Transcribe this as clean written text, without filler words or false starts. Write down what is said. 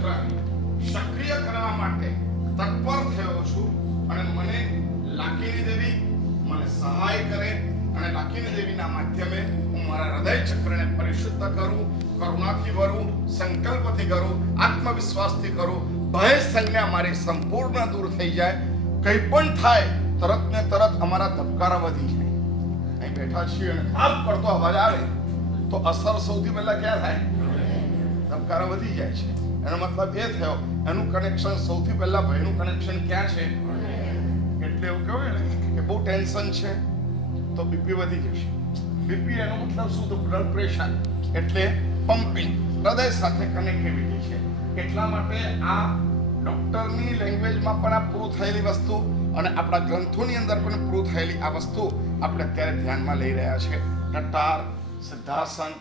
ચક્રને સક્રિય કરવા માટે તત્પર થયો છું અને મને લાકીની દેવી મને સહાય કરે અને લાકીની દેવીના માધ્યમે હું મારા હૃદય ચક્રને પરિશુદ્ધ કરું, કરુણાથી ભરું, સંકલ્પથી કરું, આત્મવિશ્વાસથી કરું, ભય સંજ્ઞા મારી સંપૂર્ણ દૂર થઈ જાય. કંઈ પણ થાય તરત ને તરત અમારા ધબકારા વધી જાય. અહીં બેઠા છીએ અને થાપ પડતો અવાજ આવે તો અસર સૌથી પહેલા ક્યાં થાય? ધબકારા વધી જાય છે. એનો મતલબ એ થયો એનું કનેક્શન સૌથી પહેલા ભયનું કનેક્શન ક્યાં છે? એટલે એવું કહેવાય ને કે બહુ ટેન્શન છે તો બીપી વધી જશે. બીપી એનો મતલબ શું? તો બ્લડ પ્રેશર એટલે પમ્પિંગ, હૃદય સાથે કનેક્ટિવિટી છે. એટલા માટે આ ડોક્ટરની લેંગ્વેજમાં પણ આ પ્રૂવ થયેલી વસ્તુ અને આપણા ગ્રંથોની અંદર પણ પ્રૂવ થયેલી આ વસ્તુ આપણે અત્યારે ધ્યાનમાં લઈ રહ્યા છે. ટટાર, સિદ્ધાસન,